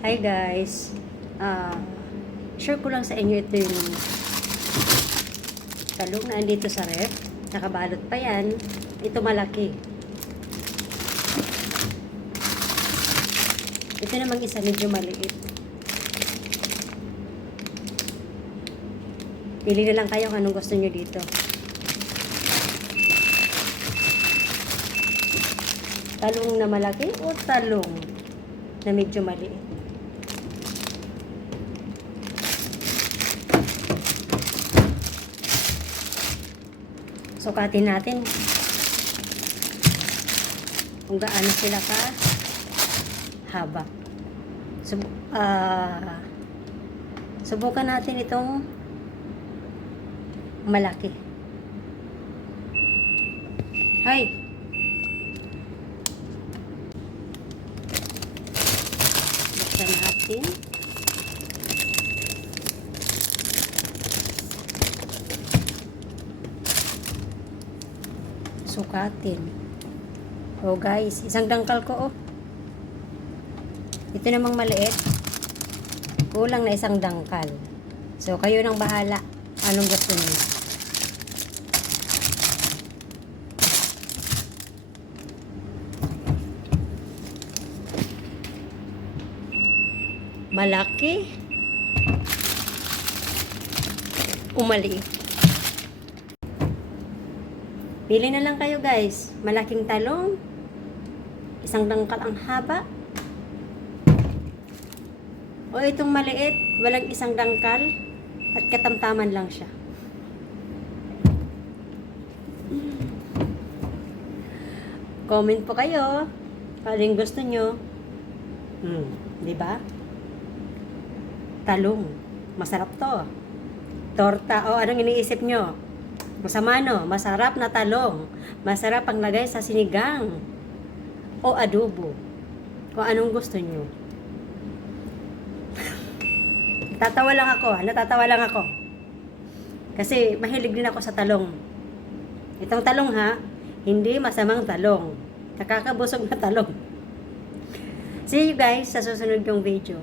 Hi guys, ah share ko lang sa inyo ito yung talong na andito sa ref. Nakabalot pa yan. Ito malaki. Ito namang isa medyo maliit. Pili na lang kayo kung anong gusto nyo dito. Talong na malaki o talong na medyo maliit? Sukatin natin kung gaano sila ka haba. Subukan natin itong malaki. Hi! Buksan natin. Sukatin. Oh guys, isang dangkal ko oh. Ito namang maliit. Kulang na isang dangkal. So kayo nang bahala. Anong gusto niyo? Malaki. Maliit. Pili na lang kayo guys. Malaking talong. Isang dangkal ang haba. O itong maliit. Walang isang dangkal. At katamtaman lang siya. Comment po kayo. Kaling gusto nyo. Di ba? Talong. Masarap to. Torta. O anong iniisip nyo? Masama no, masarap na talong. Masarap ang lagay sa sinigang o adobo. Kung anong gusto nyo. Natatawa lang ako. Kasi mahilig din ako sa talong. Itong talong ha, hindi masamang talong. Nakakabusog na talong. See you guys sa susunod kong video.